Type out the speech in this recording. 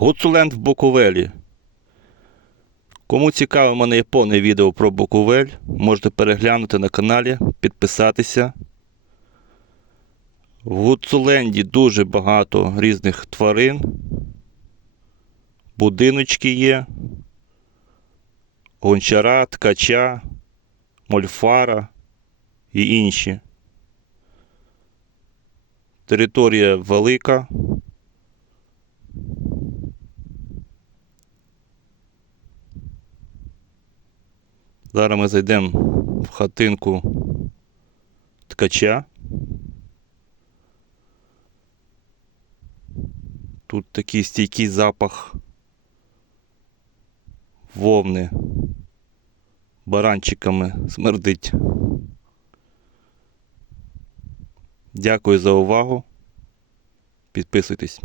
Гуцуленд в Буковелі. Кому цікаве, мене повне відео про Буковель. Можете переглянути на каналі, підписатися. В Гуцуленді дуже багато різних тварин. Будиночки є. Гончара, ткача, мольфара і інші. Територія велика. Зараз ми зайдемо в хатинку ткача. Тут такий стійкий запах вовни баранчиками смердить. Дякую за увагу. Підписуйтесь.